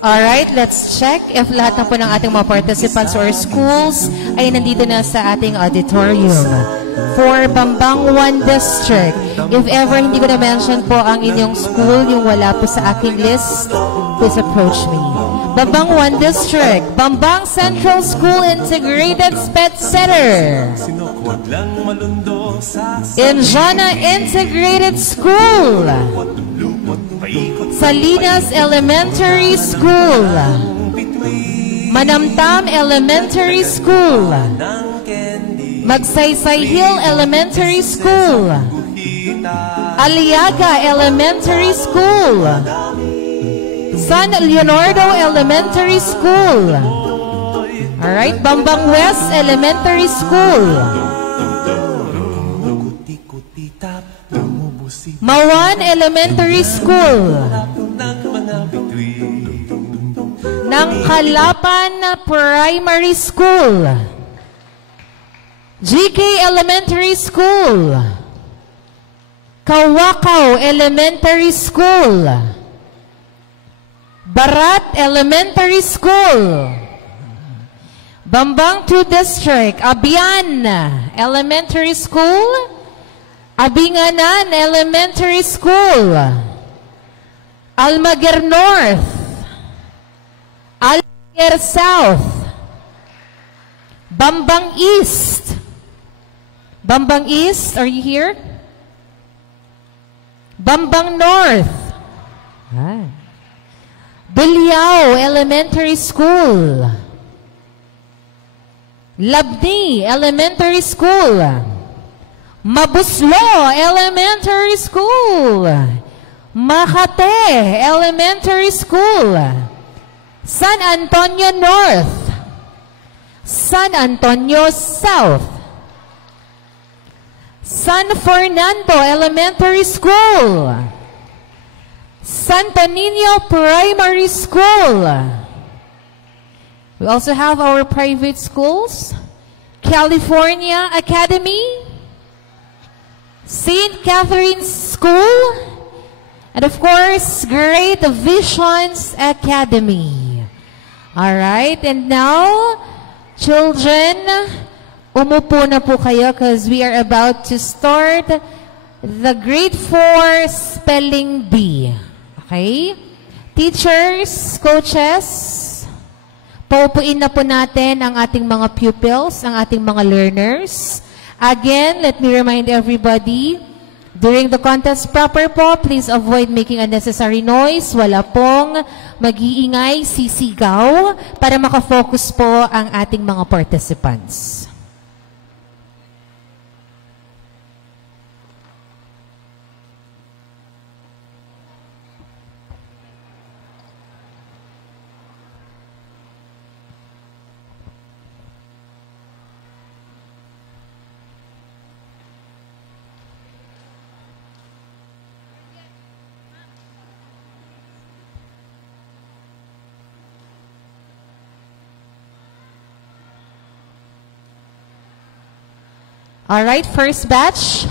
Alright, let's check if lahat na po ng ating mga participants or schools ay nandito na sa ating auditorium. For Bambang 1 District, if ever hindi ko na-mention po ang inyong school, yung wala po sa aking list, please approach me. Bambang 1 District, Bambang Central School Integrated SPED Center. Injana Integrated School. Salinas Elementary School. Manamtam Elementary School. Magsaysay Hill Elementary School. Aliaga Elementary School. San Leonardo Elementary School. Alright, Bambang West Elementary School. Mawan Elementary School. Ng Kalapan Primary School. GK Elementary School. Kawakaw Elementary School. Barat Elementary School. Bambang 2 District, Abian Elementary School. Abinganan Elementary School. Almaguer North. Almaguer South. Bambang East. Bambang East, are you here? Bambang North. Bilyao Elementary School. Labni Elementary School. Mabuslo Elementary School. Makate Elementary School. San Antonio North. San Antonio South. San Fernando Elementary School. Santo Niño Primary School. We also have our private schools. California Academy. St. Catherine's School. And of course, Great Visions Academy. Alright, and now, children, umupo na po kayo because we are about to start the grade 4 spelling bee. Okay? Teachers, coaches, paupuin na po natin ang ating mga pupils, ang ating mga learners. Again, let me remind everybody, during the contest proper po, please avoid making unnecessary noise. Wala pong mag-iingay, sisigaw, para makafocus po ang ating mga participants. All right, first batch.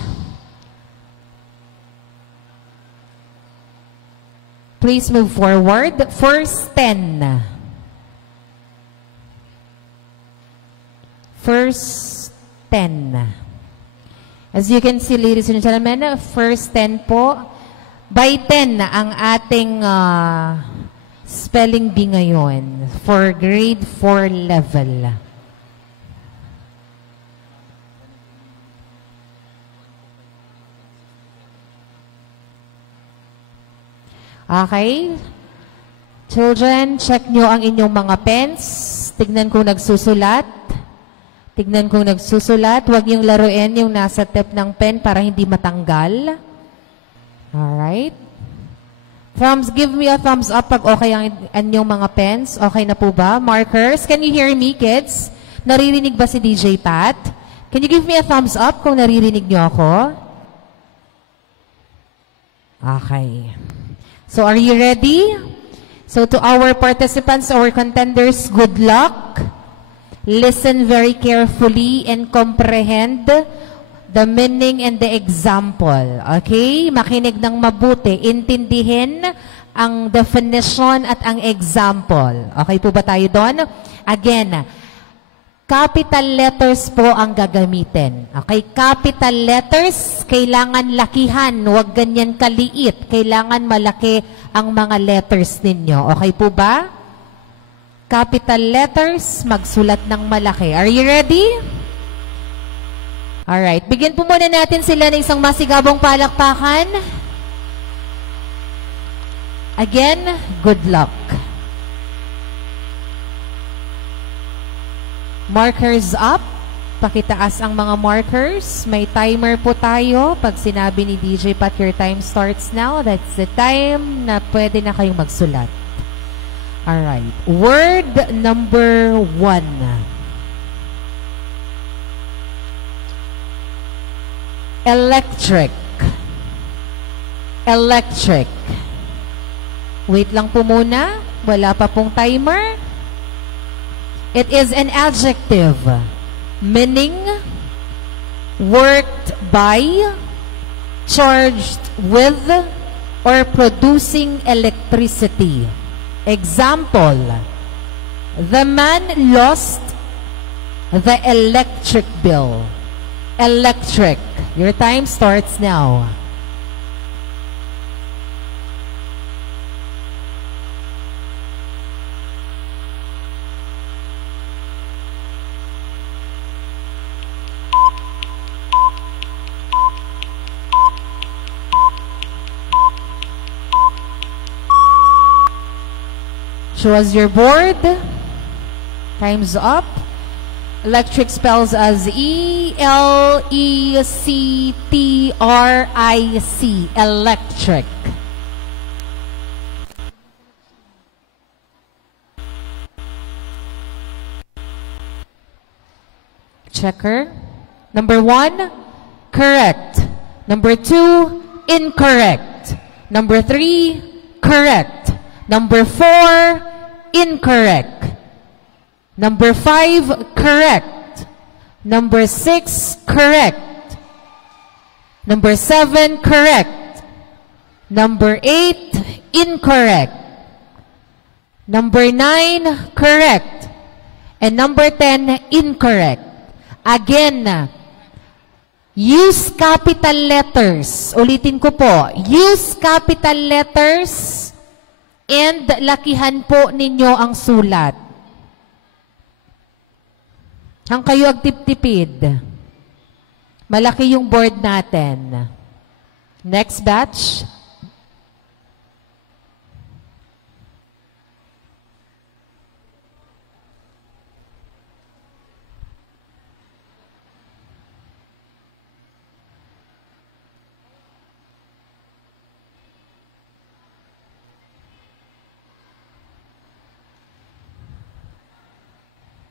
Please move forward. First 10. First 10. As you can see, ladies and gentlemen, first 10 po. By 10 ang ating spelling bee ngayon for grade 4 level. Okay? Children, check nyo ang inyong mga pens. Tignan kung nagsusulat. Tignan kung nagsusulat. Huwag yung laruin yung nasa tip ng pen para hindi matanggal. Alright? Give me a thumbs up pag okay ang inyong mga pens. Okay na po ba? Markers, can you hear me, kids? Naririnig ba si DJ Pat? Can you give me a thumbs up kung naririnig nyo ako? Okay. So, are you ready? So, to our participants, our contenders, good luck. Listen very carefully and comprehend the meaning and the example. Okay? Makinig ng mabuti. Intindihin ang definition at ang example. Okay po ba tayo doon? Again, capital letters po ang gagamitin. Okay? Capital letters, kailangan lakihan, huwag ganyan kaliit. Kailangan malaki ang mga letters ninyo. Okay po ba? Capital letters, magsulat ng malaki. Are you ready? Alright. Bigyan po muna natin sila ng isang masigabong palakpakan. Again, good luck. Markers up. Pakitaas ang mga markers. May timer po tayo. Pag sinabi ni DJ Pat, your time starts now. That's the time na pwede na kayong magsulat. Alright. Word number 1. Electric. Electric. Wait lang po muna. Wala pa pong timer. It is an adjective, meaning worked by, charged with, or producing electricity. Example, the man lost the electric bill. Electric. Your time starts now. Show us your board. Time's up. Electric spells as E-L-E-C-T-R-I-C. Electric. Checker. Number 1, correct. Number 2, incorrect. Number 3, correct. Number 4, incorrect. Number 5, correct. Number 6, correct. Number 7, correct. Number 8, incorrect. Number 9, correct. And number 10, incorrect. Again, use capital letters. Ulitin ko po, use capital letters and lakihan po ninyo ang sulat. Hang kayo agtip-tipid. Malaki yung board natin. Next batch.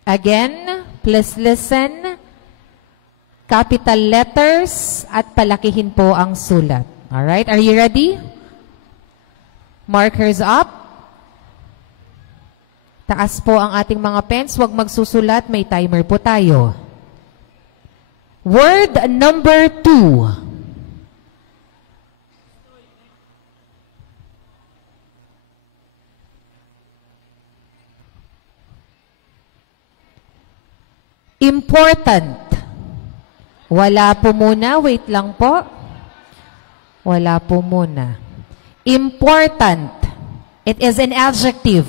Again, please listen. Capital letters at palakihin po ang sulat. Alright, are you ready? Markers up. Taas po ang ating mga pens. Huwag magsusulat, may timer po tayo. Word number 2. Important. Wala po muna. Wait lang po. Wala po muna. Important. It is an adjective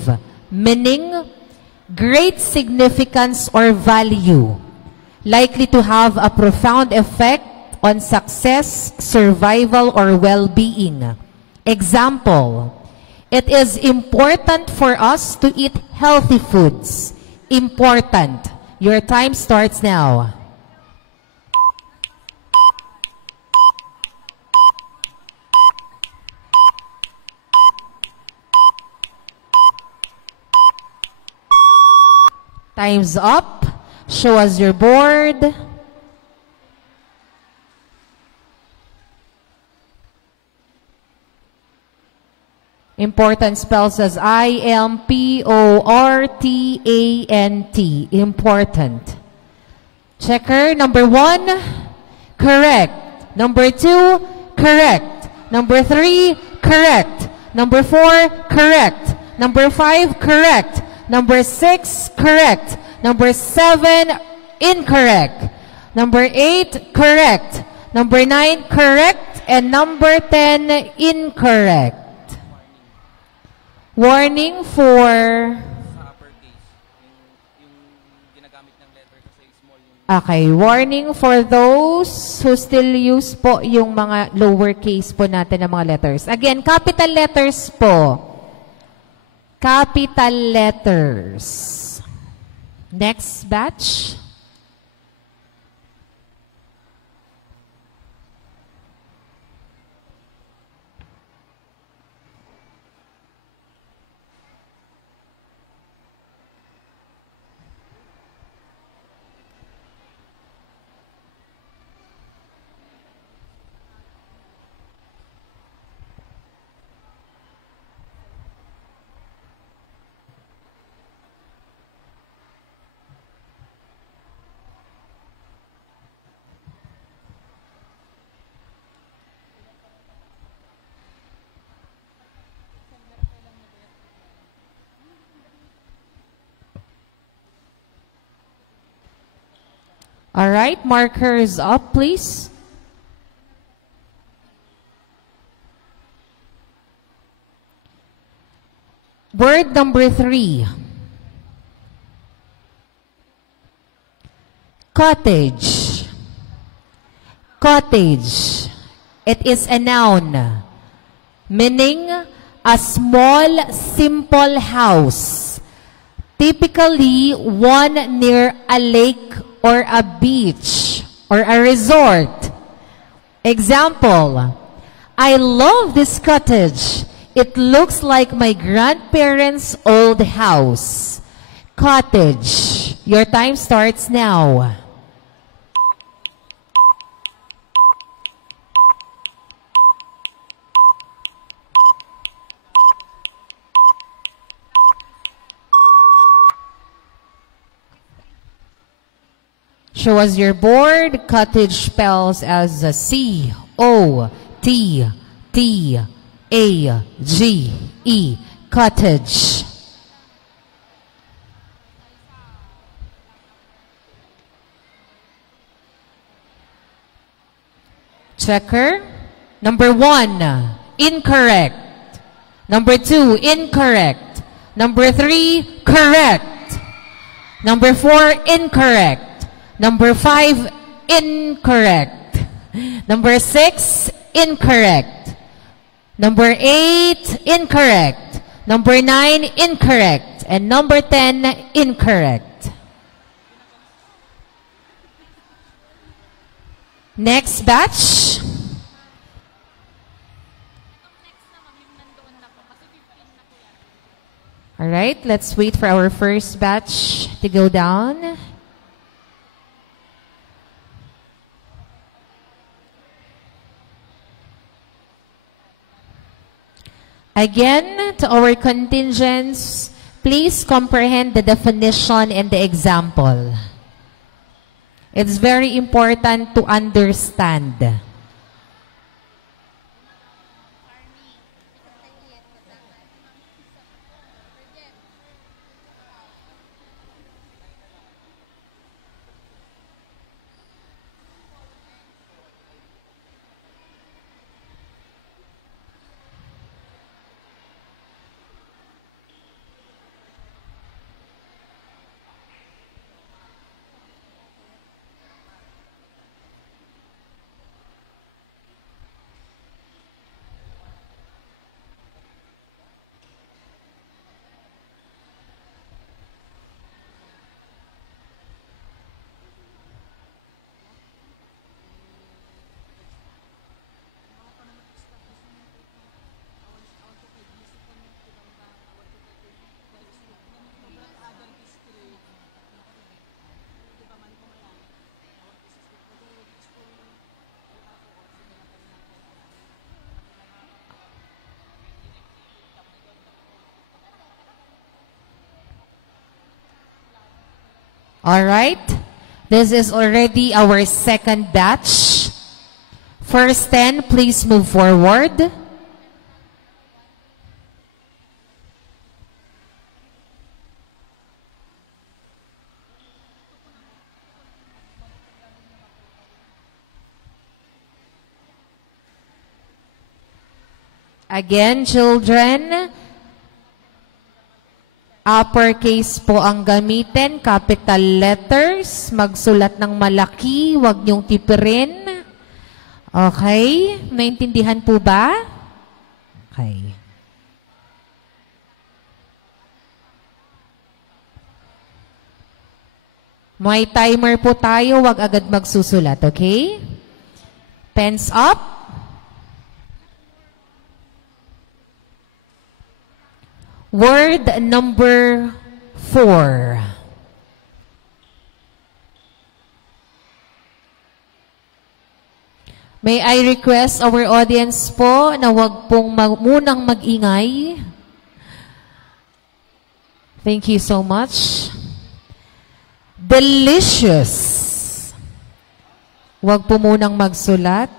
meaning great significance or value, likely to have a profound effect on success, survival, or well-being. Example, it is important for us to eat healthy foods. Important. Your time starts now. Time's up. Show us your board. Important spells as I-M-P-O-R-T-A-N-T. Important. Checker. Number 1, correct. Number 2, correct. Number 3, correct. Number 4, correct. Number 5, correct. Number 6, correct. Number 7, incorrect. Number 8, correct. Number 9, correct. And number 10, incorrect. Warning for... Okay, warning for those who still use po yung mga lowercase po natin ng mga letters. Again, capital letters po. Capital letters. Next batch. All right, markers up, please. Word number 3. Cottage. Cottage. It is a noun, meaning a small, simple house. Typically, one near a lake or a beach or a resort. Example, I love this cottage. It looks like my grandparents' old house. Cottage. Your time starts now. Show us your board. Cottage spells as C-O-T-T-A-G-E. Cottage. Checker. Number 1, incorrect. Number 2, incorrect. Number 3, correct. Number 4, incorrect. Number 5, incorrect. Number 6, incorrect. Number 8, incorrect. Number 9, incorrect. And number 10, incorrect. Next batch. All right, let's wait for our first batch to go down. Again, to our contingents, please comprehend the definition and the example. It's very important to understand. All right, this is already our second batch. First 10, please move forward. Again, children, uppercase po ang gamitin, capital letters, magsulat ng malaki, huwag niyong tipirin. Okay? Naintindihan po ba? Okay. May timer po tayo, huwag agad magsusulat, okay? Pens up. Word number 4. May I request our audience po na wag pong munang mag-ingay. Thank you so much. Delicious. Wag po munang magsulat.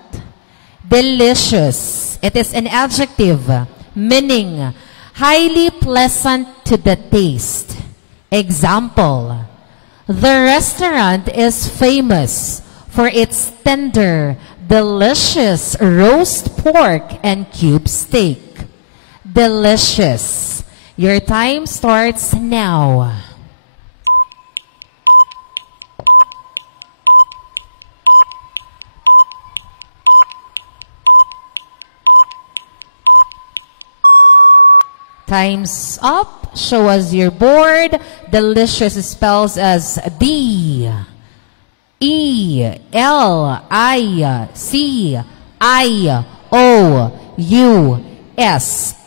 Delicious. It is an adjective meaning highly pleasant to the taste. Example, The restaurant is famous for its tender, delicious roast pork and cube steak. Delicious. Your time starts now. Time's up. Show us your board. Delicious spells as D-E-L-I-C-I-O-U-S.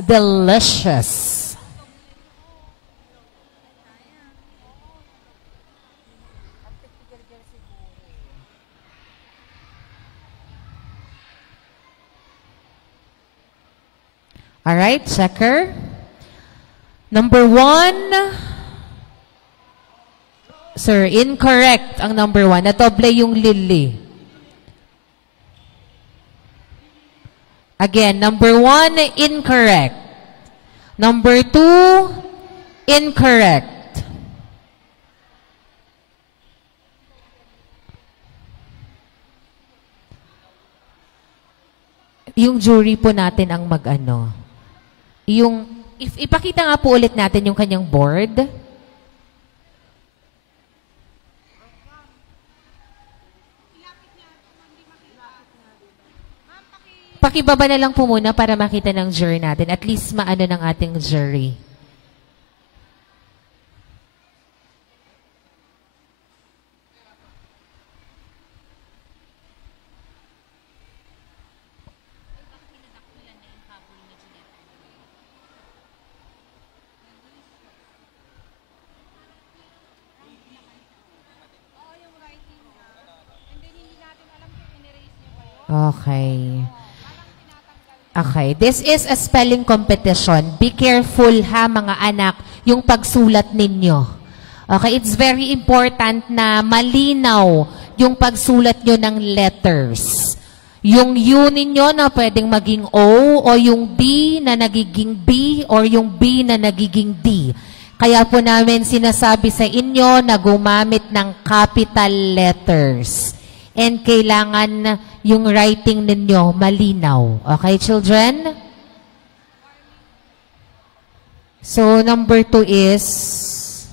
Delicious. All right, checker. Number 1. Sir, incorrect ang number 1. Natoble yung lily. Again, number 1, incorrect. Number 2, incorrect. Yung jury po natin ang mag-ano. Ipakita nga po ulit natin yung kanyang board. Pakibaba na lang po muna para makita ng jury natin. At least maano ng ating jury. Okay. Okay. This is a spelling competition. Be careful ha mga anak, yung pagsulat ninyo. Okay, it's very important na malinaw yung pagsulat nyo ng letters. Yung U ninyo na pwedeng maging O, o yung D na nagiging B, or yung B na nagiging D. Kaya po namin sinasabi sa inyo na gumamit ng capital letters. And kailangan yung writing ninyo malinaw. Okay, children? So, number 2 is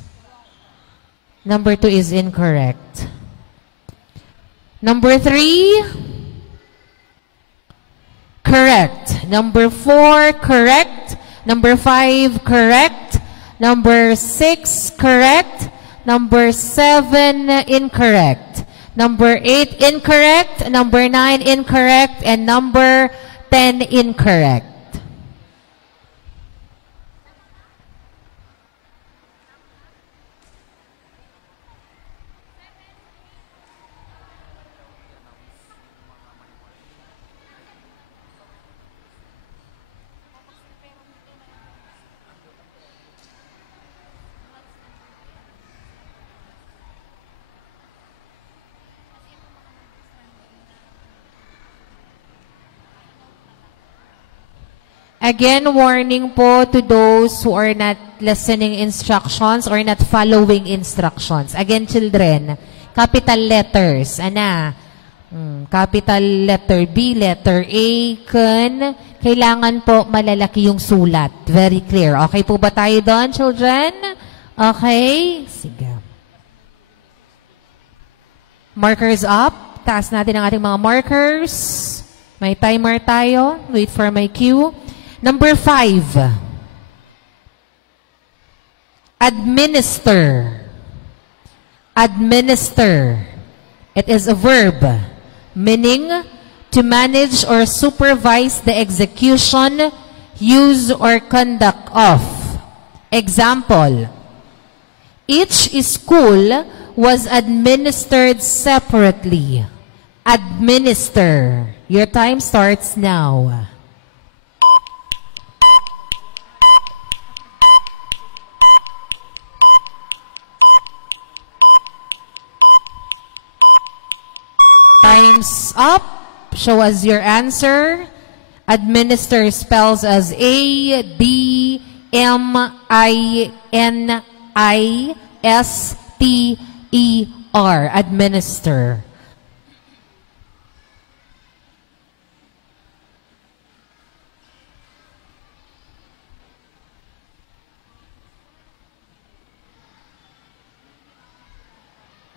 incorrect. Number 3, correct. Number 4, correct. Number 5, correct. Number 6, correct. Number 7, incorrect. Number 8, incorrect. Number 9, incorrect. And number 10, incorrect. Again, warning po to those who are not listening instructions or not following instructions. Again, children, capital letters. Ana? Capital letter B, letter A, kun. Kailangan po malalaki yung sulat. Very clear. Okay po ba tayo doon, children? Okay? Sige. Markers up. Taas natin ang ating mga markers. May timer tayo. Wait for my cue. Number 5. Administer. Administer. It is a verb, meaning to manage or supervise the execution, use, or conduct of. Example, each school was administered separately. Administer. Your time starts now. Time's up. Show us your answer. Administer spells as A-D-M-I-N-I-S-T-E-R. administer.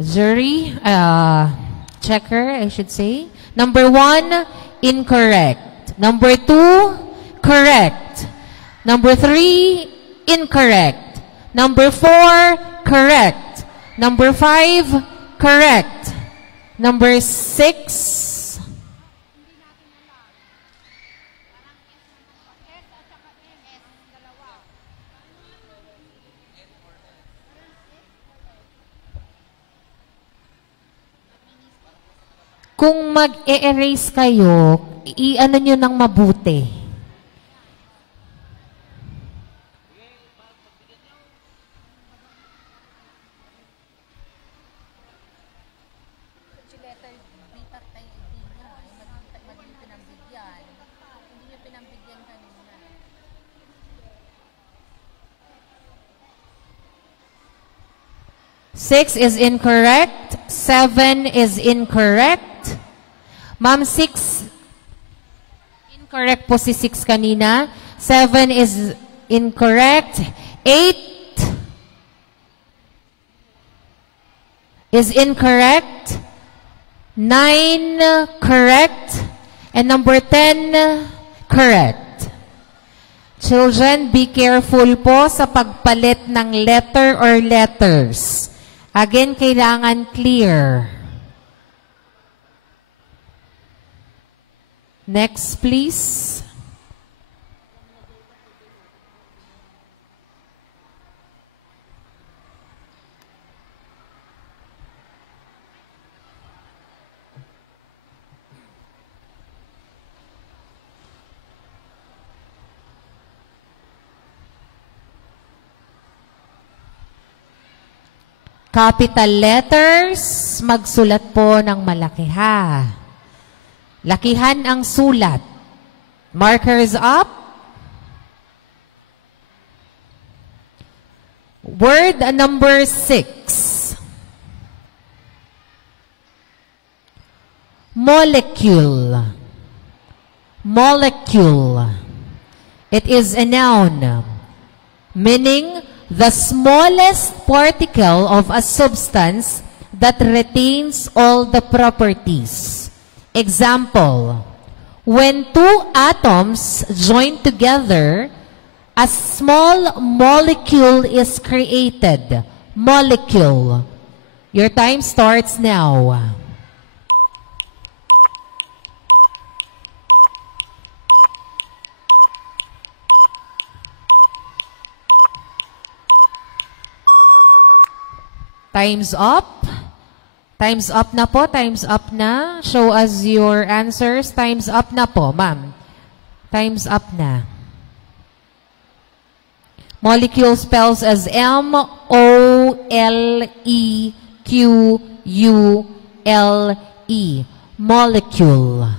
Jury, checker, I should say. Number 1, incorrect. Number 2, correct. Number 3, incorrect. Number 4, correct. Number 5, correct. Number 6, kung mag-e-erase kayo, i-ano nyo ng mabuti. Six is incorrect. 7 is incorrect. Ma'am, 6, incorrect po si 6 kanina. 7 is incorrect. 8 is incorrect. 9, correct. And number 10, correct. Children, be careful po sa pagpalit ng letter or letters. Again, kailangan clear. Next, please. Capital letters, magsulat po ng malaki ha. Lakihan ang sulat. Markers up. Word number 6. Molecule. Molecule. It is a noun, meaning the smallest particle of a substance that retains all the properties. Example, when two atoms join together, a small molecule is created. Molecule. Your time starts now. Time's up. Time's up na po. Time's up na. Show us your answers. Time's up na po, ma'am. Time's up na. Molecule spells as M-O-L-E-Q-U-L-E. Molecule.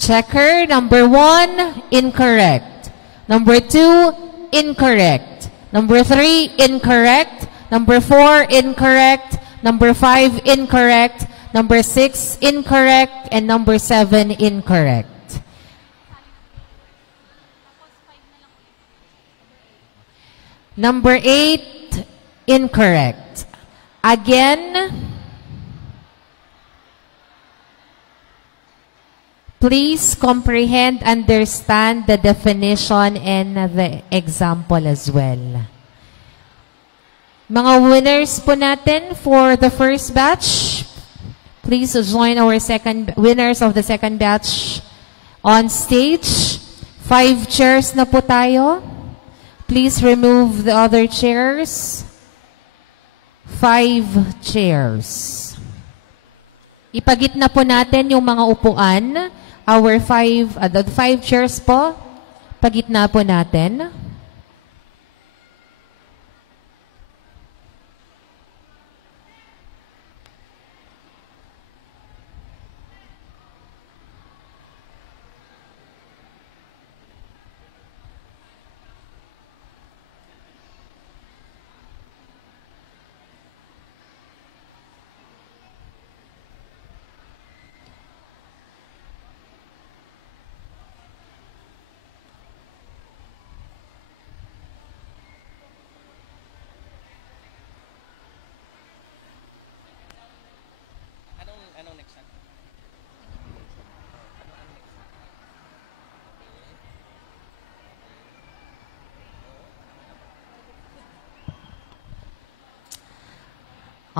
Checker, number 1, incorrect. Number 2, incorrect. Number 3, incorrect. Number 4, incorrect. Number 5, incorrect. Number 6, incorrect. And number 7, incorrect. Number 8, incorrect. Again, please comprehend, understand the definition and the example as well. Mga winners po natin for the first batch, please join our winners of the second batch on stage. 5 chairs na po tayo. Please remove the other chairs. 5 chairs. Ipagitna po natin yung mga upuan. Our 5 chairs po, pagitna po natin.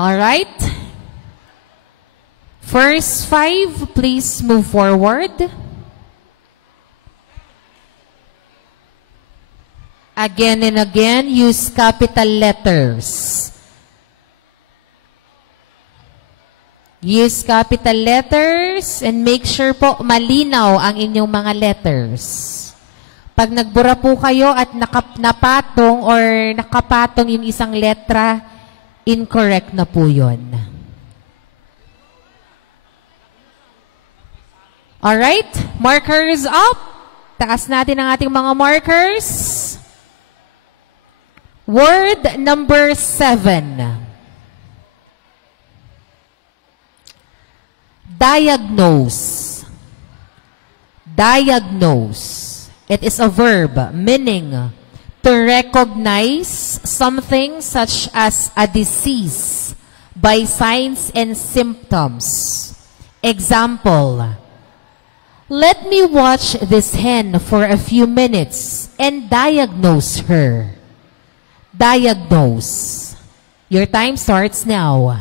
All right. First 5, please move forward. Again and again, use capital letters. Use capital letters and make sure po malinaw ang inyong mga letters. Pag nagbura po kayo at napatong or nakapatong yung isang letra, incorrect na po yun. Alright, markers up. Taas natin ang ating mga markers. Word number 7. Diagnose. Diagnose. It is a verb meaning to recognize something such as a disease by signs and symptoms. Example, let me watch this hen for a few minutes and diagnose her. Diagnose. Your time starts now.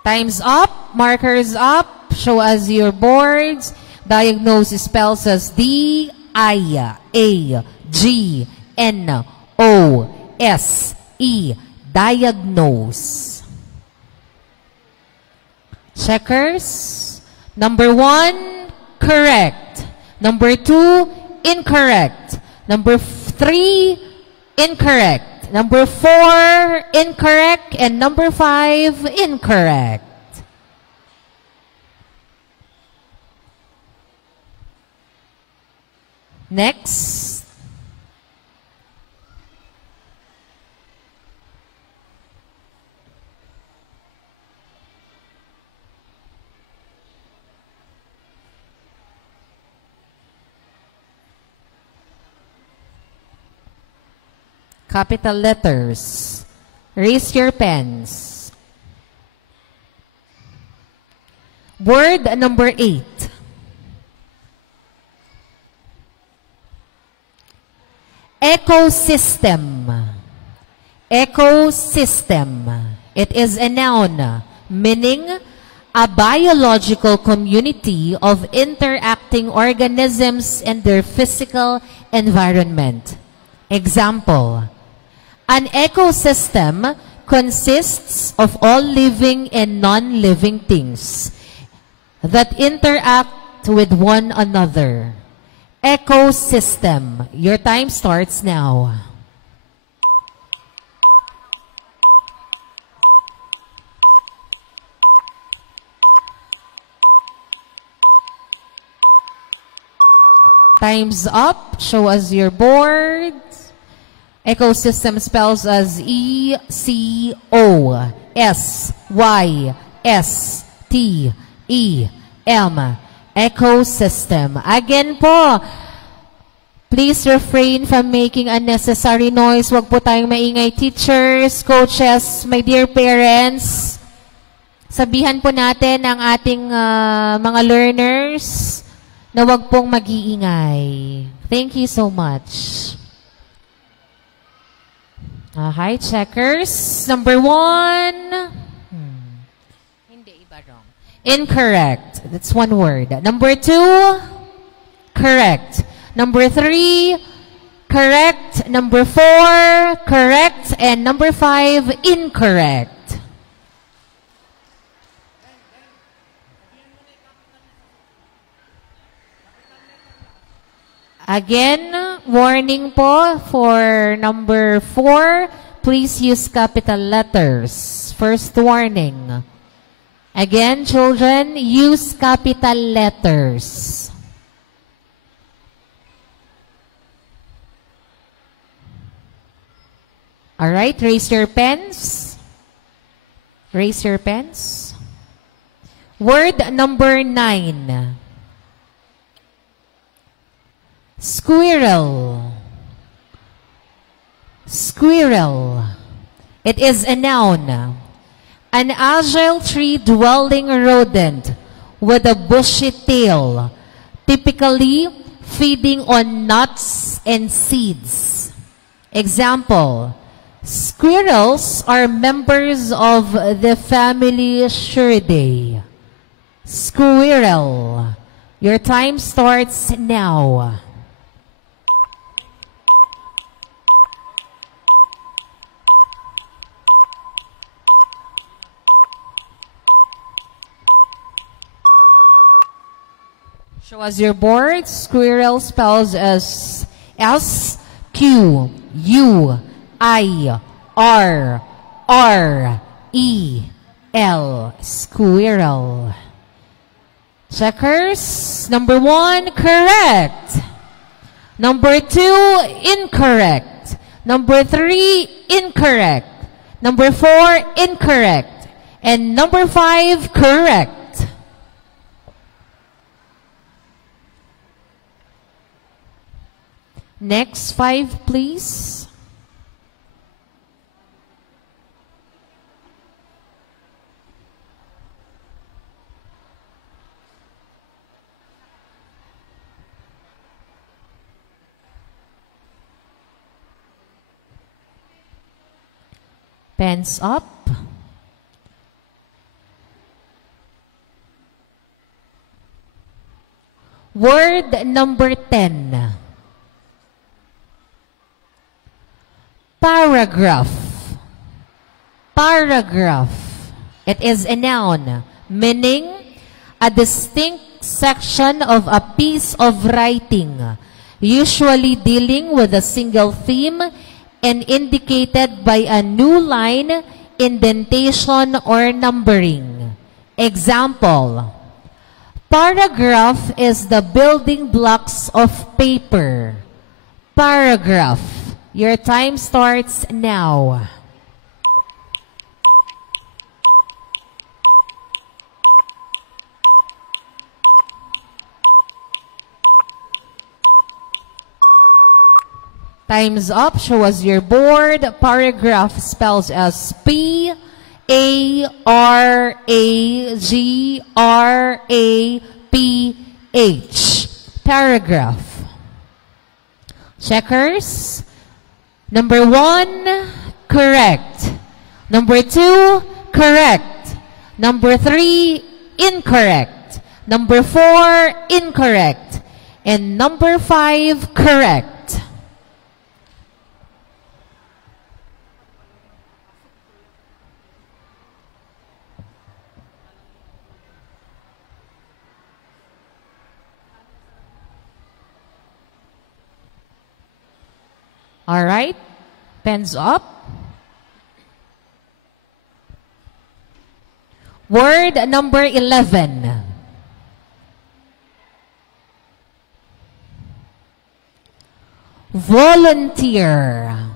Time's up. Markers up. Show us your boards. Diagnose spells as D-I-A-G-N-O-S-E. Diagnose. Checkers. Number 1, correct. Number 2, incorrect. Number 3, incorrect. Number 4, incorrect. And number 5, incorrect. Next. Capital letters. Raise your pens. Word number 8. Ecosystem. Ecosystem. It is a noun meaning a biological community of interacting organisms and their physical environment. Example, an ecosystem consists of all living and non-living things that interact with one another. Ecosystem. Your time starts now. Time's up. Show us your board. Ecosystem spells as E-C-O-S-Y-S-T-E-M. Ecosystem. Again po, please refrain from making unnecessary noise. Huwag po tayong maingay, teachers, coaches, my dear parents. Sabihan po natin ang ating mga learners na huwag pong mag-iingay. Thank you so much. Hi, checkers. Number 1. Hindi, iba wrong. Incorrect. That's one word. Number 2, correct. Number 3, correct. Number 4, correct. And number 5, incorrect. Again, warning po for number 4, please use capital letters. First warning. Again, children, use capital letters. All right, raise your pens. Raise your pens. Word number 9. Squirrel. Squirrel. It is a noun. An agile tree-dwelling rodent with a bushy tail, typically feeding on nuts and seeds. Example, squirrels are members of the family Shrike. Squirrel. Your time starts now. Show us your board. Squirrel spells as S-Q-U-I-R-R-E-L. Squirrel. Checkers. Number 1, correct. Number 2, incorrect. Number 3, incorrect. Number 4, incorrect. And number 5, correct. Next 5, please. Pens up. Word number 10. Paragraph. Paragraph. It is a noun, meaning a distinct section of a piece of writing, usually dealing with a single theme and indicated by a new line, indentation, or numbering. Example, paragraph is the building blocks of paper. Paragraph. Your time starts now. Time's up. Show us your board. Paragraph spells as P-A-R-A-G-R-A-P-H. Paragraph. Checkers. Number 1, correct. Number 2, correct. Number 3, incorrect. Number 4, incorrect. And number 5, correct. All right, pens up. Word number 11. Volunteer.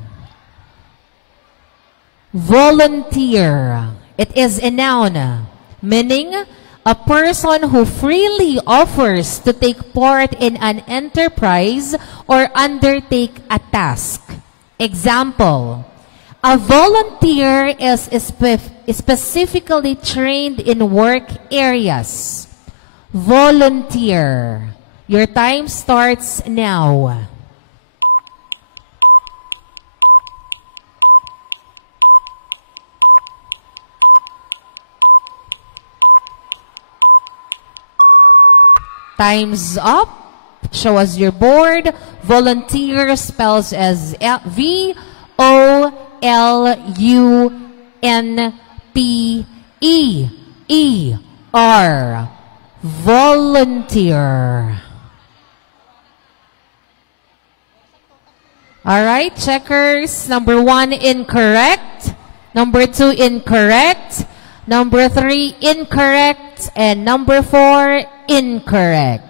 Volunteer. It is a noun, meaning a person who freely offers to take part in an enterprise or undertake a task. Example, a volunteer is specifically trained in work areas. Volunteer. Your time starts now. Time's up. Show us your board. Volunteer spells as V-O-L-U-N-T-E-E-R. Volunteer. All right, checkers. Number 1, incorrect. Number 2, incorrect. Number 3, incorrect. And number 4, incorrect.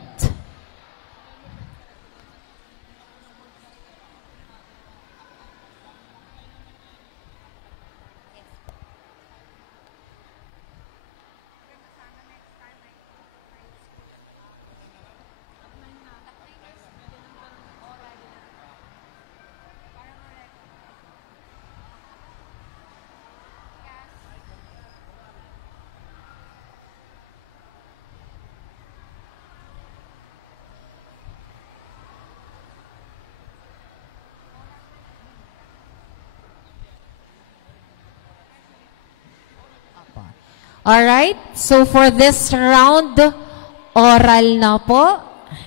Alright? So for this round, oral na po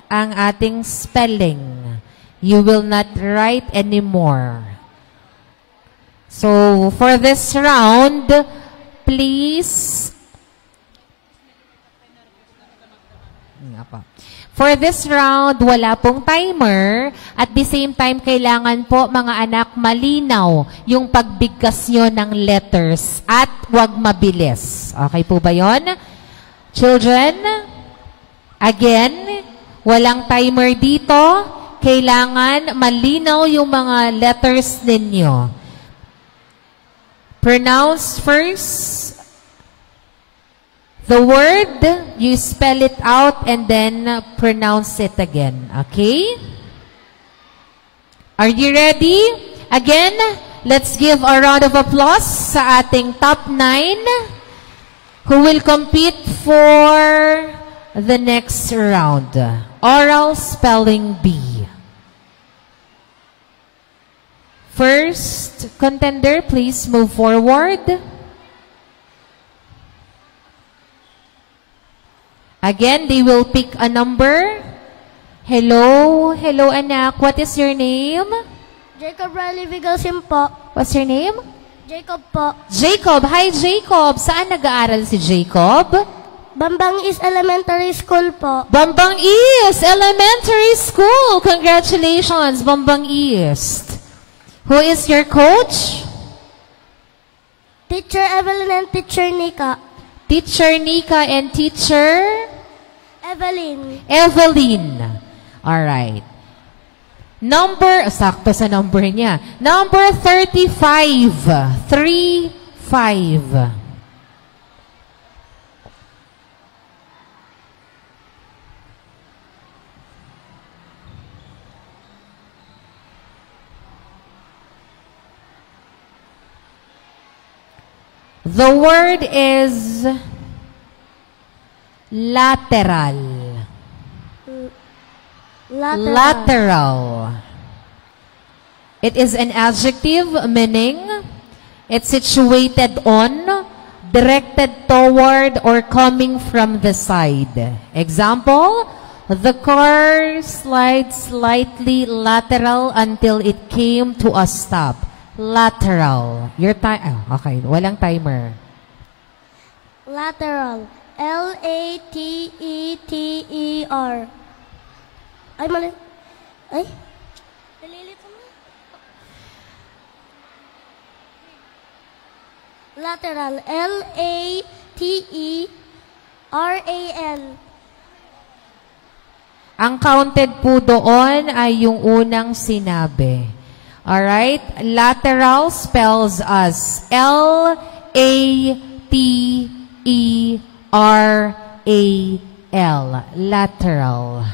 ang ating spelling. You will not write anymore. So for this round, please... For this round, wala pong timer. At the same time, kailangan po mga anak malinaw yung pagbigkas nyo ng letters at wag mabilis. Okay po ba yon? Children, again, walang timer dito. Kailangan malinaw yung mga letters ninyo. Pronounce first. The word, you spell it out and then pronounce it again. Okay? Are you ready? Again, let's give a round of applause sa ating top 9 who will compete for the next round. Oral Spelling Bee. First contender, please move forward. Again, they will pick a number. Hello? Hello, anak. What is your name? Jacob Riley Vigalsim po. What's your name? Jacob po. Jacob. Hi, Jacob. Saan nag-aaral si Jacob? Bambang East Elementary School po. Bambang East Elementary School. Congratulations, Bambang East. Who is your coach? Teacher Evelyn and Teacher Nika. Teacher Nika and Teacher Evelyn. Evelyn. Alright. Sakto sa number niya. Number 35. 35. The word is lateral. Lateral. It is an adjective meaning it's situated on, directed toward, or coming from the side. Example, the car slides slightly lateral until it came to a stop. Lateral. Your time. Okay, walang timer. Lateral. L-A-T-E-T-E-R. Ay, mali. Ay. Nalilito mo. Lateral. L-A-T-E-R-A-L. Ang counted po doon ay yung unang sinabi. Alright? Lateral spells as L-A-T-E-R-A-L. Lateral.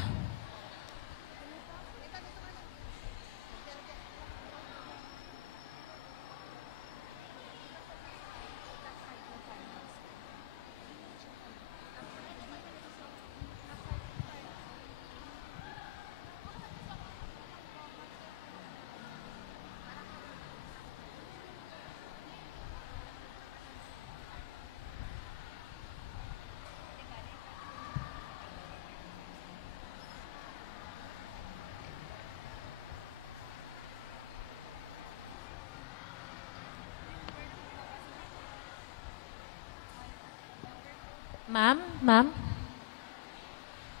Ma'am?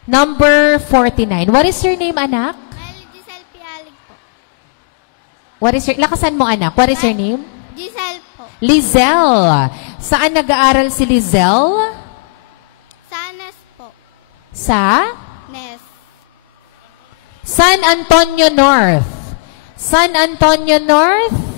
Number 49. What is your name, anak? Giselle Pialig po. Lakasan mo, anak. What is your name? Giselle po. Lizelle. Saan nag-aaral si Lizelle? Sa NES po. Sa? NES. San Antonio North. San Antonio North?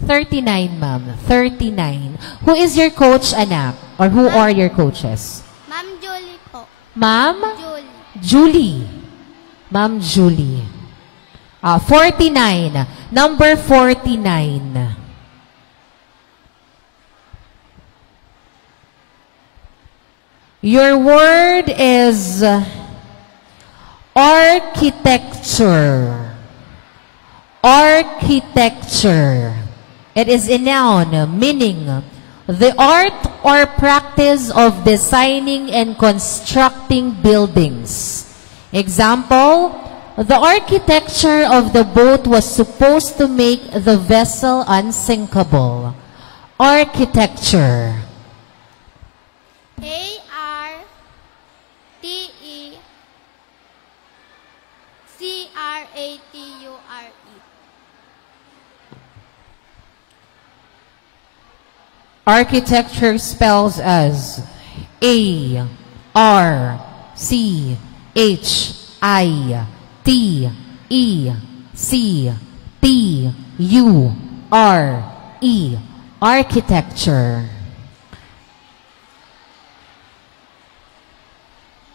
39, ma'am. 39. Who is your coach, anak? Or who are your coaches? Ma'am Julie po. Ma'am? Julie. Julie. Ma'am Julie. 49. Number 49. Your word is architecture. Architecture. It is a noun, meaning the art or practice of designing and constructing buildings. Example, the architecture of the boat was supposed to make the vessel unsinkable. Architecture. ARTECRATURE. Architecture spells as ARCHITECTURE. Architecture.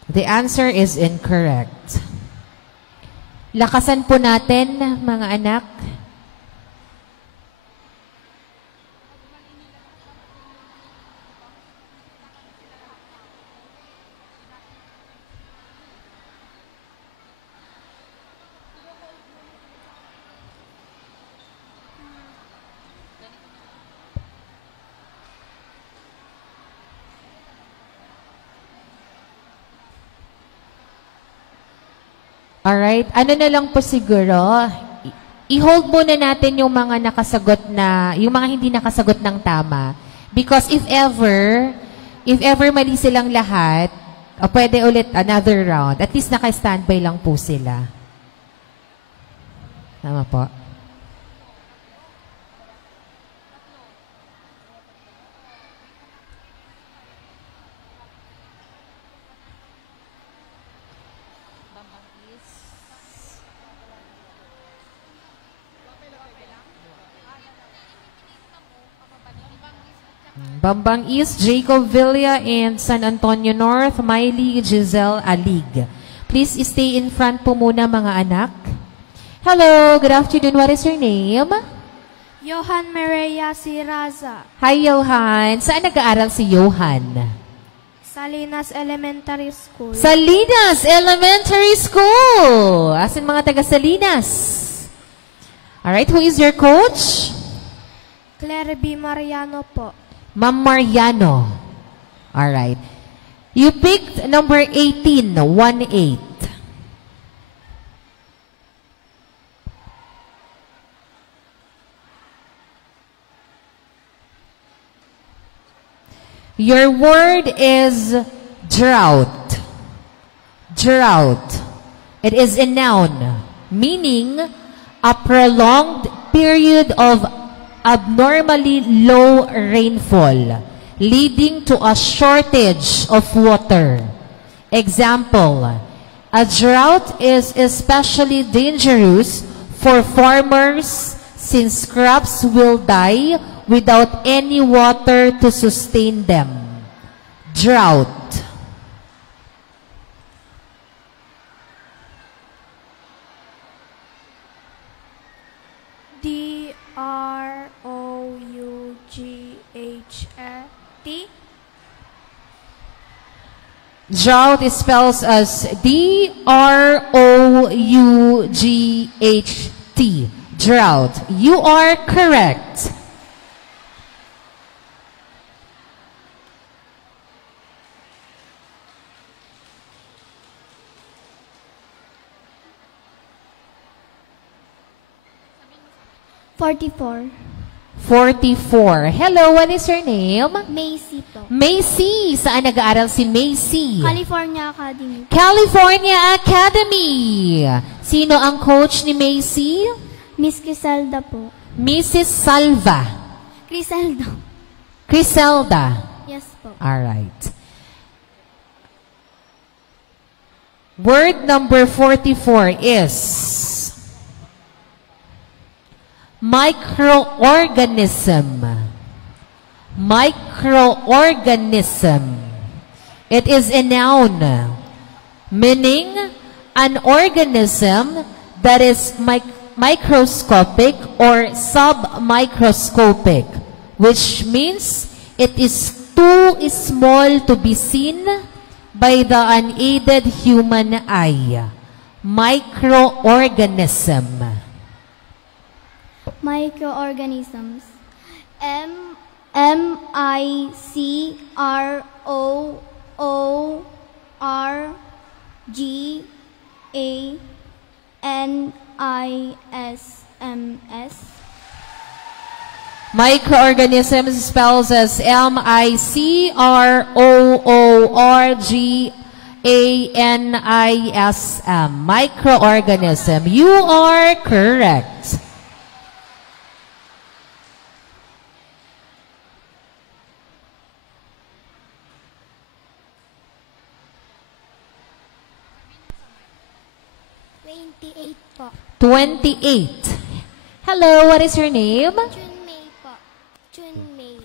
The answer is incorrect. Lakasan po natin, mga anak. Alright, ano na lang po siguro, i-hold muna natin yung mga nakasagot na, yung mga hindi nakasagot ng tama. Because if ever mali silang lahat, pwede ulit another round. At least naka-standby lang po sila. Tama po. Bambang East, Jacob Villa, and San Antonio North, Miley Giselle Alig. Please stay in front po muna, mga anak. Hello, good afternoon. What is your name? Johan Maria Siraza. Hi, Johan. Saan nag-aaral si Johan? Salinas Elementary School. Salinas Elementary School. Asan mga taga Salinas? Alright, who is your coach? Claire B. Mariano po. Ma'am Mariano. Alright. You picked number 18, 1-8. Your word is drought. Drought. It is a noun, meaning a prolonged period of abnormally low rainfall, leading to a shortage of water. Example, a drought is especially dangerous for farmers since crops will die without any water to sustain them. Drought. DROUGHT. Drought is spelled as DROUGHT. Drought. You are correct. $44. 44. Hello, what is your name? Macy po. Macy. Saan nag-aaral si Macy? California Academy. California Academy. Sino ang coach ni Macy? Miss Criselda po. Mrs. Salva. Criselda. Criselda. Yes po. Alright. Word number 44 is microorganism. Microorganism. It is a noun, meaning an organism that is microscopic or submicroscopic, which means it is too small to be seen by the unaided human eye. Microorganism. Microorganisms. Microorganisms. Microorganisms spells as Microorganism. Microorganism. You are correct. Po. 28. Hello, what is your name? Junmay po. Junmay.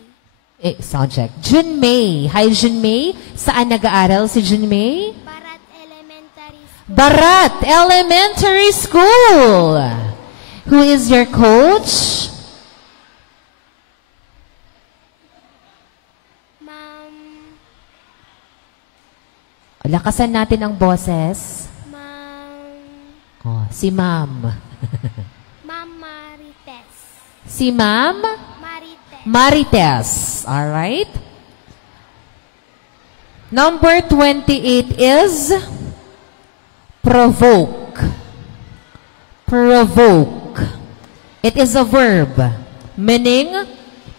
Sound check. Junmay. Hi, Junmay. Saan nag-aaral si Junmay? Barat Elementary School. Barat Elementary School. Who is your coach? Ma'am. Lakasan natin ang boses. Ma'am. Si Ma'am. Ma'am Marites. Si Ma'am? Marites. Marites. Alright. Number 28 is provoke. Provoke. It is a verb, meaning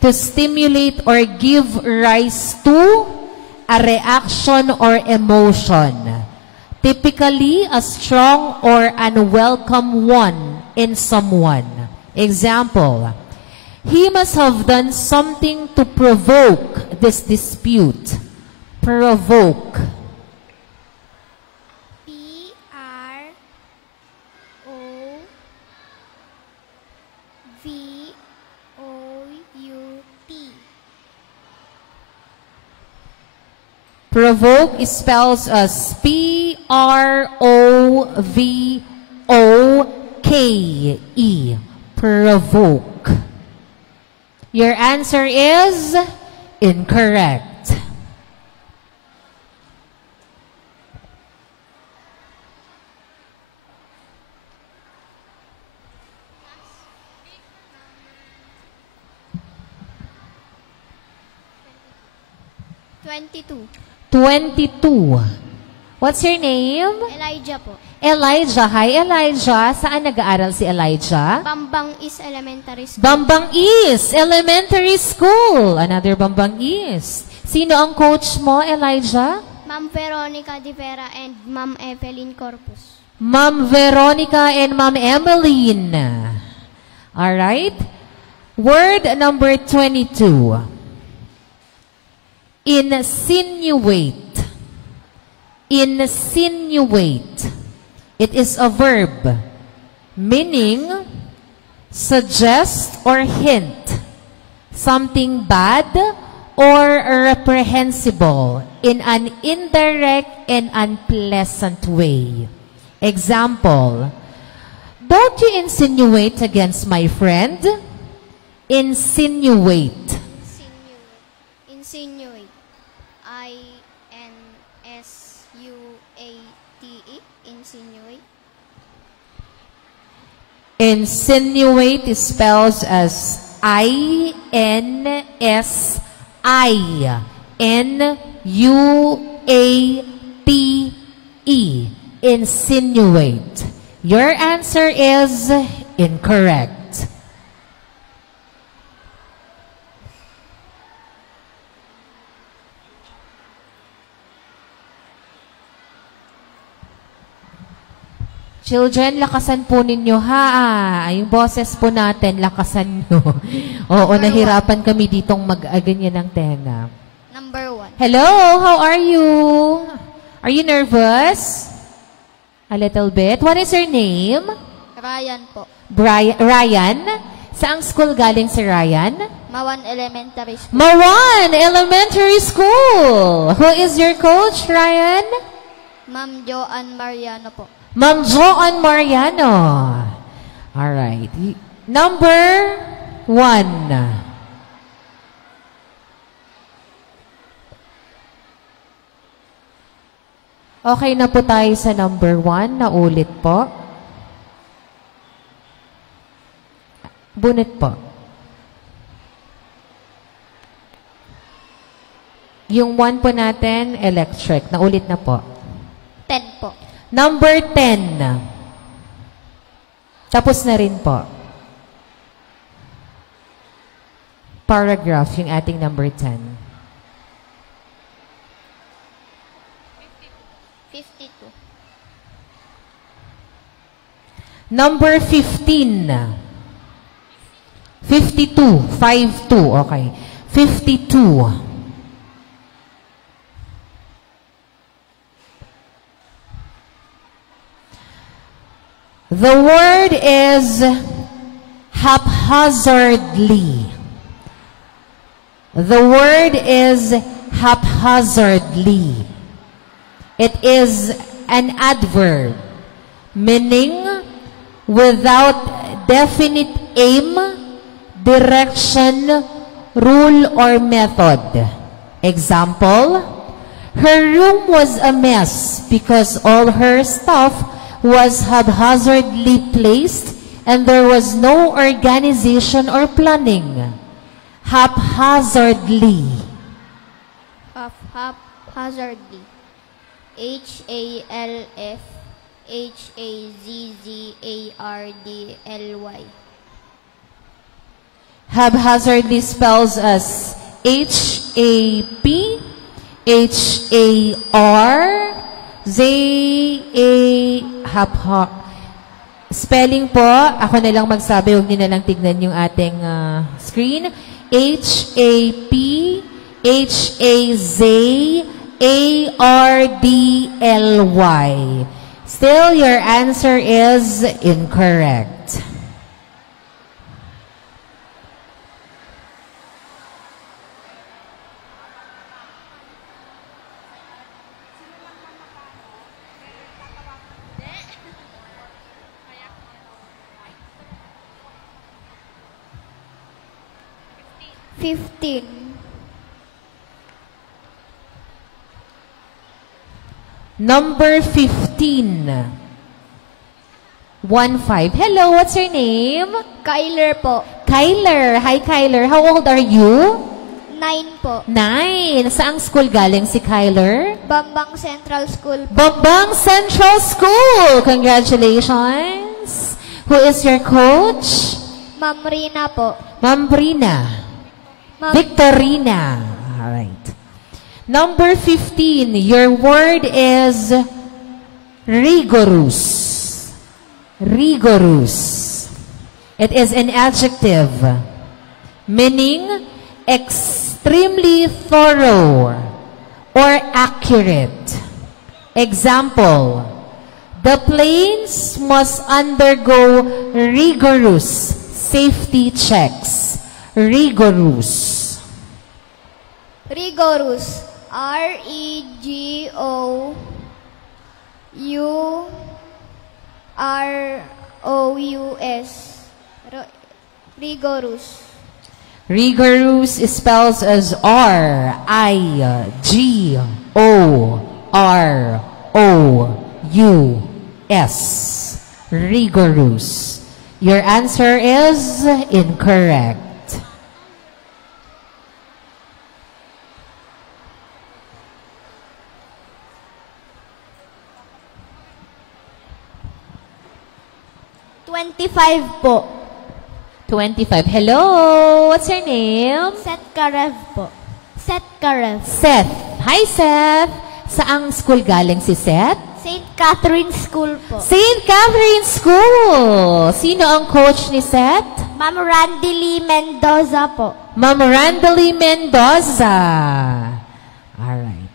to stimulate or give rise to a reaction or emotion. Typically, a strong or unwelcome one in someone. Example, he must have done something to provoke this dispute. Provoke. P-R-O-V-O-U-T. Provoke is spells as P-R-O-V-O-K-E. Provoke. Your answer is incorrect. Twenty-two. 22. What's your name? Elijah po. Elijah. Hi, Elijah. Saan nag-aaral si Elijah? Bambang East Elementary School. Bambang East Elementary School. Another Bambang East. Sino ang coach mo, Elijah? Ma'am Veronica De Vera and Ma'am Evelyn Corpus. Ma'am Veronica and Ma'am Emeline. Alright. Word number 22. Insinuate. Insinuate. It is a verb, meaning suggest or hint something bad or reprehensible in an indirect and unpleasant way. Example, don't you insinuate against my friend? Insinuate. Insinuate. I-N-S-U-A-T-E. Insinuate. Insinuate is spelled as I-N-S-I-N-U-A-T-E. Insinuate. Your answer is incorrect. Children, lakasan po ninyo ha. Yung boses po natin, lakasan nyo. Oo, nahirapan kami ditong mag-ganyan ng tenga. Number 1. Hello, how are you? Are you nervous? A little bit. What is your name? Ryan po. Ryan? Saang school galing si Ryan? Mawan Elementary School. Mawan Elementary School. Who is your coach, Ryan? Ma'am Joanne Mariano po. Ma'am Joanne Mariano. All right. Number 1. Okay na po tayo sa number 1. Naulit po. Bunot po. Yung 1 po natin, electric. Naulit na po. 10 po. Number 10. Tapos na rin po. Paragraph, yung ating number 10. 52. Number 15. 52. 52. Okay. 52. The word is haphazardly. The word is haphazardly. It is an adverb, meaning without definite aim, direction, rule, or method. Example, her room was a mess because all her stuff was haphazardly placed and there was no organization or planning. Haphazardly. Haphazardly. Haphazardly. Haphazardly spells as H-A-P-H-A-R-Z-A Spelling po, ako na lang magsabi, huwag niyo na lang tignan yung ating screen. H-A-P-H-A-Z-A-R-D-L-Y. Still, your answer is incorrect. Number 15. 1-5. Hello, what's your name? Kyler po. Kyler. Hi, Kyler. How old are you? 9 po. 9. Saang school galing si Kyler? Bambang Central School po. Bambang Central School. Congratulations. Who is your coach? Ma'am Rina po. Ma'am Rina. Victorina. All right. Number 15. Your word is rigorous. Rigorous. It is an adjective meaning extremely thorough or accurate. Example, the planes must undergo rigorous safety checks. Rigorous. Rigorous. R-E-G-O-U-R-O-U-S. Rigorous. Rigorous spells as R-I-G-O-R-O-U-S. Rigorous. Your answer is incorrect. Po. 25. Hello, what's your name? Seth Karev po. Seth Karev. Seth. Hi, Seth. Saang school galing si Seth? St. Catherine School po. St. Catherine School. Sino ang coach ni Seth? Ma'am Randy Lee Mendoza po. Ma'am Randy Mendoza. Alright.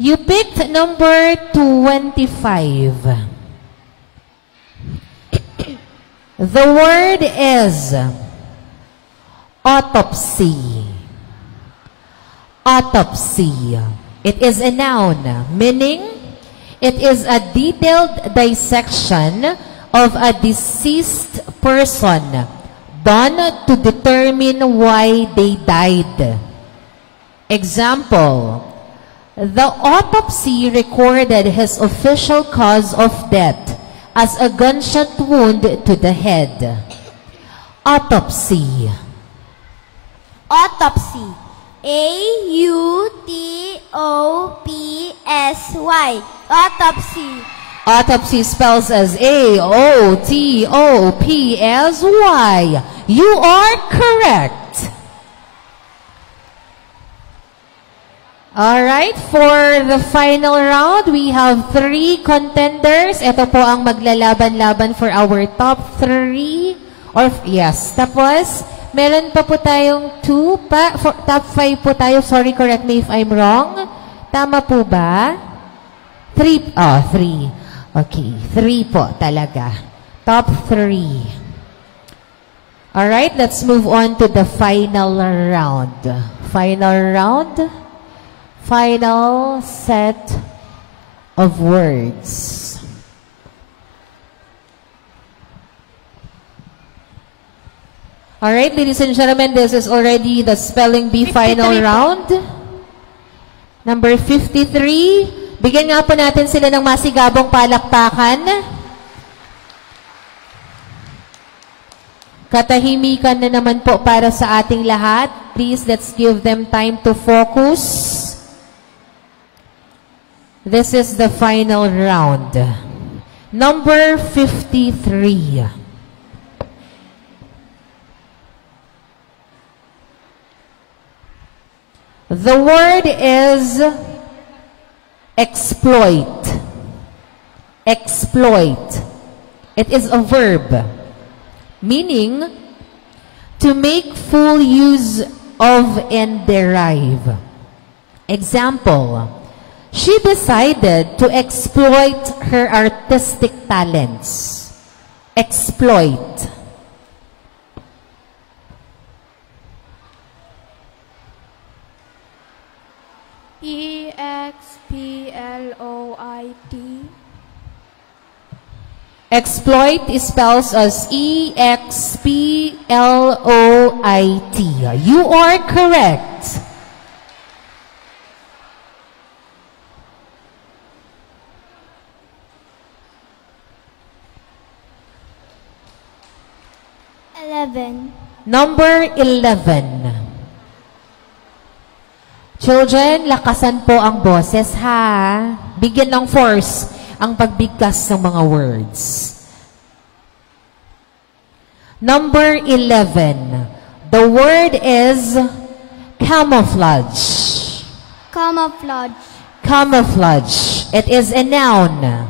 You picked number 25. The word is autopsy. Autopsy. It is a noun, meaning it is a detailed dissection of a deceased person done to determine why they died. Example, the autopsy recorded his official cause of death as a gunshot wound to the head. Autopsy. Autopsy. A-U-T-O-P-S-Y. Autopsy. Autopsy spells as A-O-T-O-P-S-Y. You are correct. Alright, for the final round, we have 3 contenders. Ito po ang maglalaban-laban for our top 3. Yes, tapos, meron pa po tayong 2 pa, top 5 po tayo. Sorry, correct me if I'm wrong. Tama po ba? 3, 3. Okay, 3 po talaga. Top 3. Alright, let's move on to the final round. Final set of words. Alright, ladies and gentlemen, this is already the spelling bee final round. Number 53. Bigyan nga po natin sila ng masigabong palakpakan. Katahimikan na naman po para sa ating lahat. Please, let's give them time to focus. This is the final round. Number 53. The word is exploit. Exploit. It is a verb, meaning to make full use of and derive. Example, she decided to exploit her artistic talents. Exploit. E-X-P-L-O-I-T. Exploit spells as E-X-P-L-O-I-T. You are correct. Number 11. Children, lakasan po ang boses, ha? Bigyan ng force ang pagbigkas ng mga words. Number 11. The word is camouflage. Camouflage. Camouflage. It is a noun,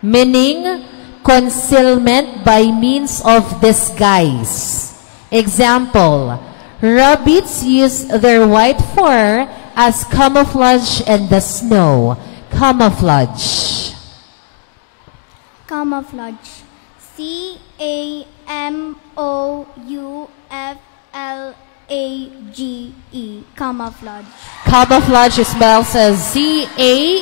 meaning concealment by means of disguise. Example, rabbits use their white fur as camouflage in the snow. Camouflage. Camouflage. C-A-M-O-U-F-L-A-G-E. Camouflage. Camouflage spells as C-A-M-O-U-F-L-A-G-E.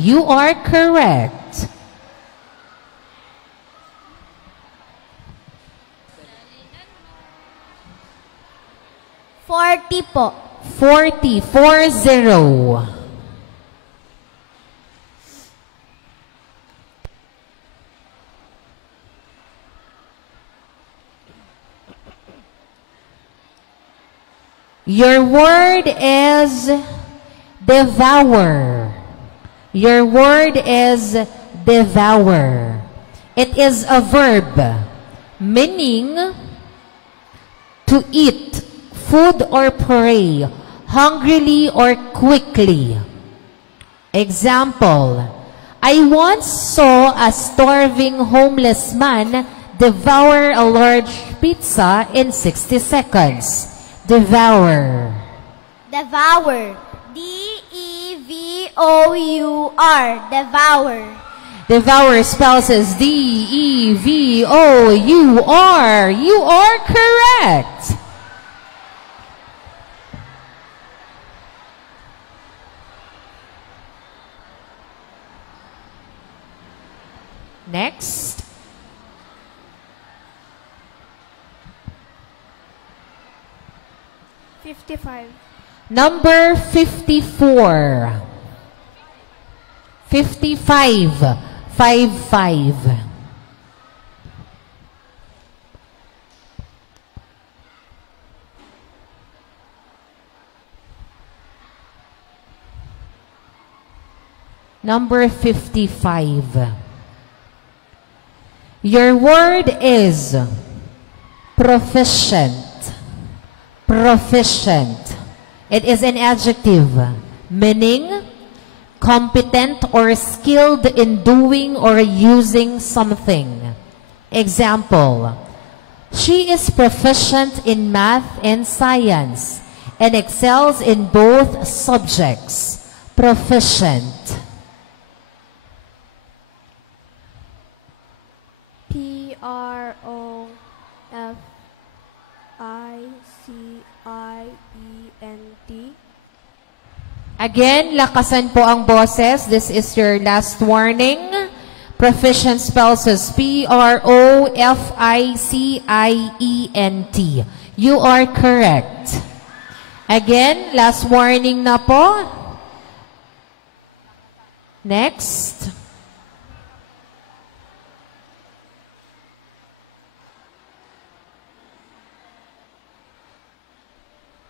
You are correct. po. 40. 40. Your word is devour. Your word is devour. It is a verb, meaning to eat food or prey, hungrily or quickly. Example, I once saw a starving homeless man devour a large pizza in 60 seconds. Devour. Devour. D-E-V-O-U-R. Devour. Devour spells as D-E-V-O-U-R. You are correct. Next. Number 54. 55. 55. Number 55. Your word is proficient. Proficient. It is an adjective, meaning competent or skilled in doing or using something. Example, she is proficient in math and science and excels in both subjects. Proficient. Proficient. Again, lakasan po ang boses. This is your last warning. Proficient spells as Proficient. You are correct. Again, last warning na po. Next.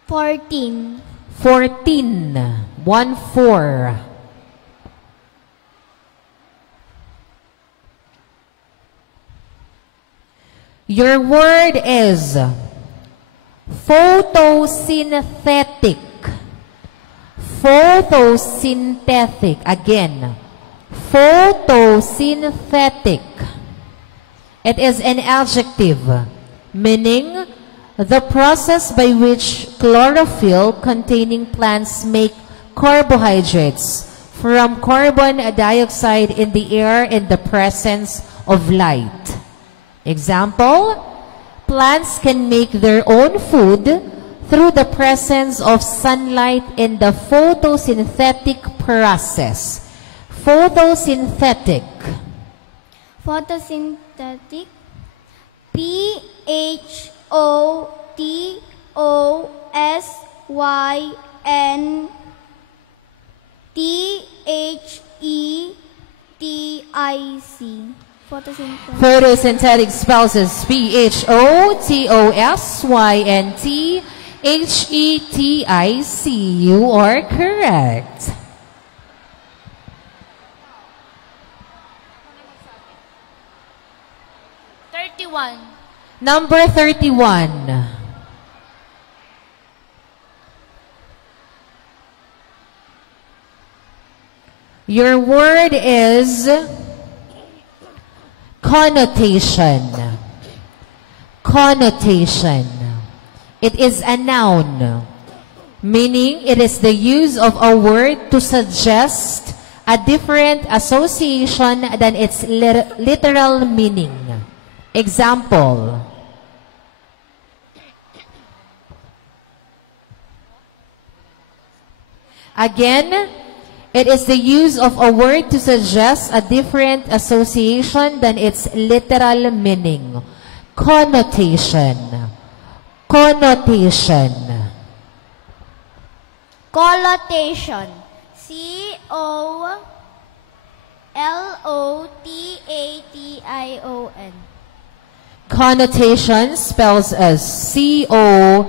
Fourteen. 14. Your word is photosynthetic. Photosynthetic. Again, photosynthetic. It is an adjective, meaning the process by which chlorophyll containing plants make carbohydrates from carbon dioxide in the air in the presence of light. Example, plants can make their own food through the presence of sunlight in the photosynthetic process. Photosynthetic. Photosynthetic. Photosynthetic. Photosynthetic. Photosynthetic spells as Photosynthetic. You are correct. Number 31. Your word is connotation. Connotation. It is a noun, meaning it is the use of a word to suggest a different association than its literal meaning. Example, again, it is the use of a word to suggest a different association than its literal meaning. Connotation. Connotation. Collotation. Collotation. Connotation spells as Connotation.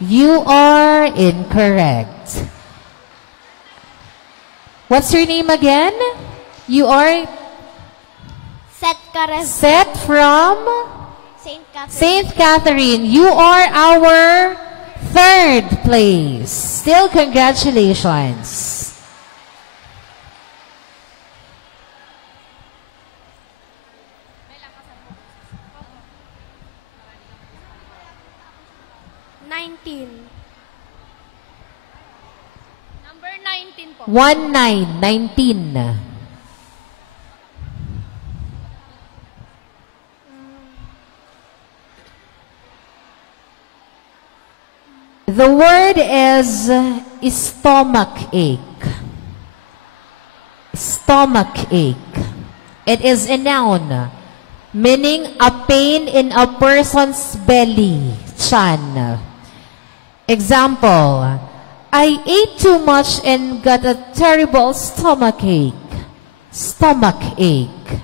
You are incorrect. What's your name again? You are Seth from St. Catherine. You are our third place. Still, congratulations. Number 19 po. 19. The word is stomach ache. Stomach ache. It is a noun, meaning a pain in a person's belly, chan. Example, I ate too much and got a terrible stomach ache. Stomach ache.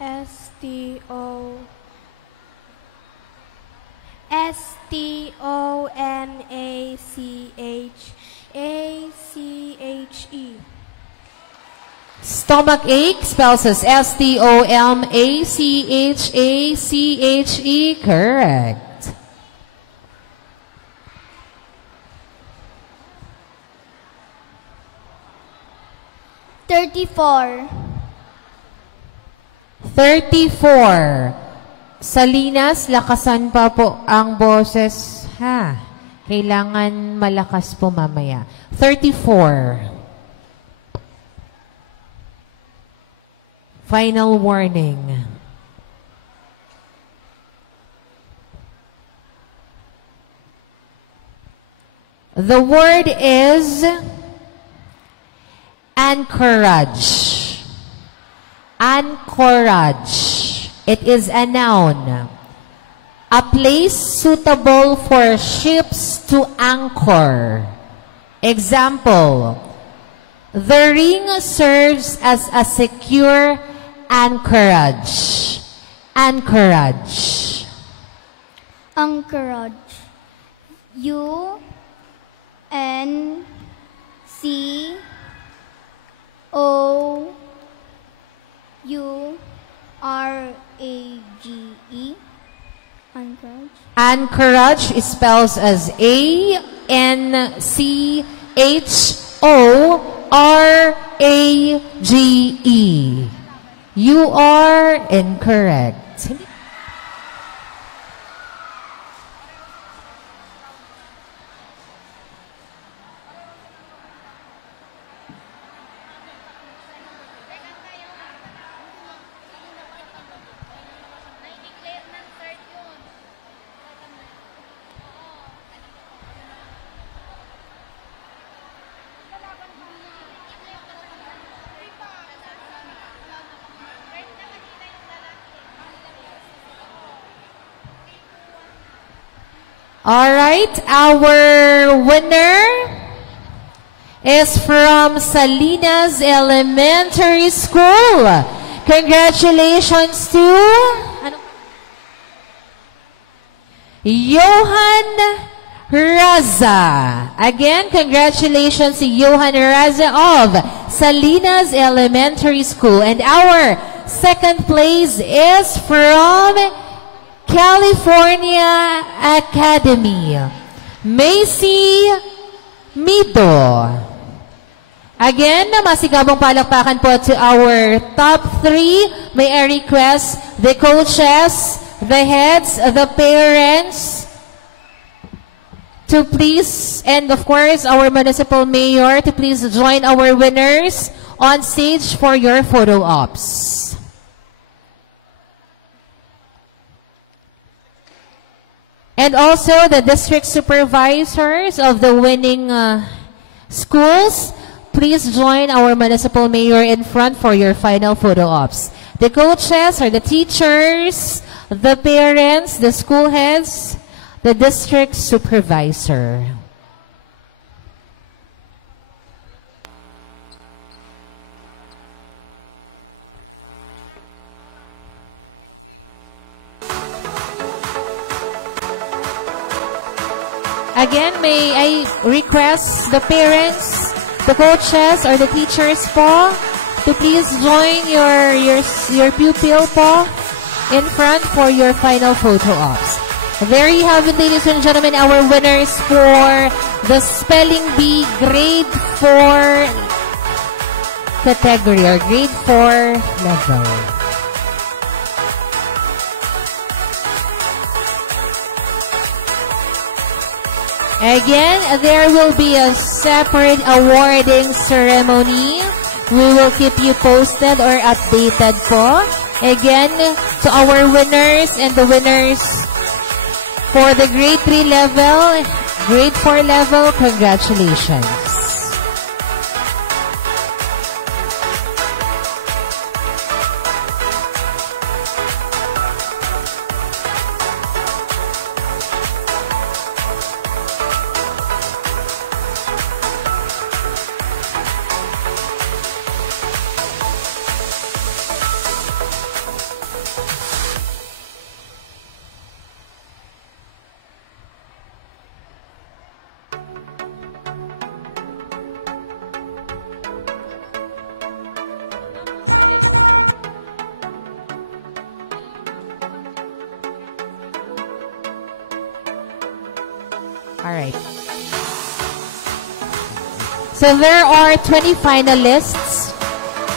S-T-O S-T-O-M-A-C-H-A-C-H-E. Stomach ache spells as S-T-O-M-A-C-H-A-C-H-E. Correct. $34. 34. Salinas, lakasan pa po ang boses. Ha? Kailangan malakas po mamaya. 34. Final warning. The word is anchorage. Anchorage. It is a noun. A place suitable for ships to anchor. Example, the ring serves as a secure anchorage. Anchorage. Anchorage. U-N-C-O-U-R-A-G-E. Anchorage. Anchorage spells as A-N-C-H-O-R-A-G-E. You are incorrect. All right, our winner is from Salinas Elementary School. Congratulations to Johan Raza. Again, congratulations to Johan Raza of Salinas Elementary School. And our second place is from California Academy, Macy Mido. Again, masigabong palakpakan po to our top 3. May I request the coaches, the heads, the parents to please, and of course our municipal mayor to please join our winners on stage for your photo ops. And also the district supervisors of the winning schools, please join our municipal mayor in front for your final photo ops. The coaches or the teachers, the parents, the school heads, the district supervisor. Again, may I request the parents, the coaches, or the teachers po to please join your pupil po in front for your final photo ops. There you have it, ladies and gentlemen, our winners for the Spelling Bee Grade 4 category or Grade 4 level. Again, there will be a separate awarding ceremony. We will keep you posted or updated po. Again, to our winners and the winners for the grade 3 level, grade 4 level, congratulations. Alright. So there are 20 finalists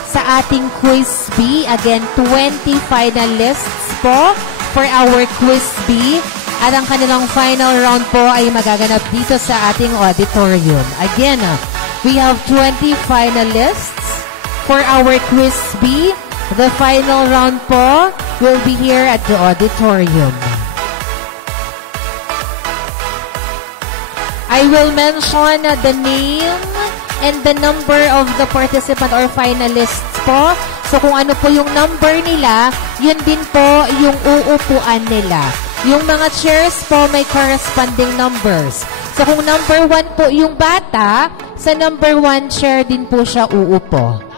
sa ating Quiz B. Again, 20 finalists po for our Quiz B. At ang kanilang final round po ay magaganap dito sa ating auditorium. Again, we have 20 finalists for our Quiz B. The final round po will be here at the auditorium. I will mention the name and the number of the participant or finalists po. So kung ano po yung number nila, yun din po yung uupuan nila. Yung mga chairs po may corresponding numbers. So kung number 1 po yung bata, sa number 1 chair din po siya uupo.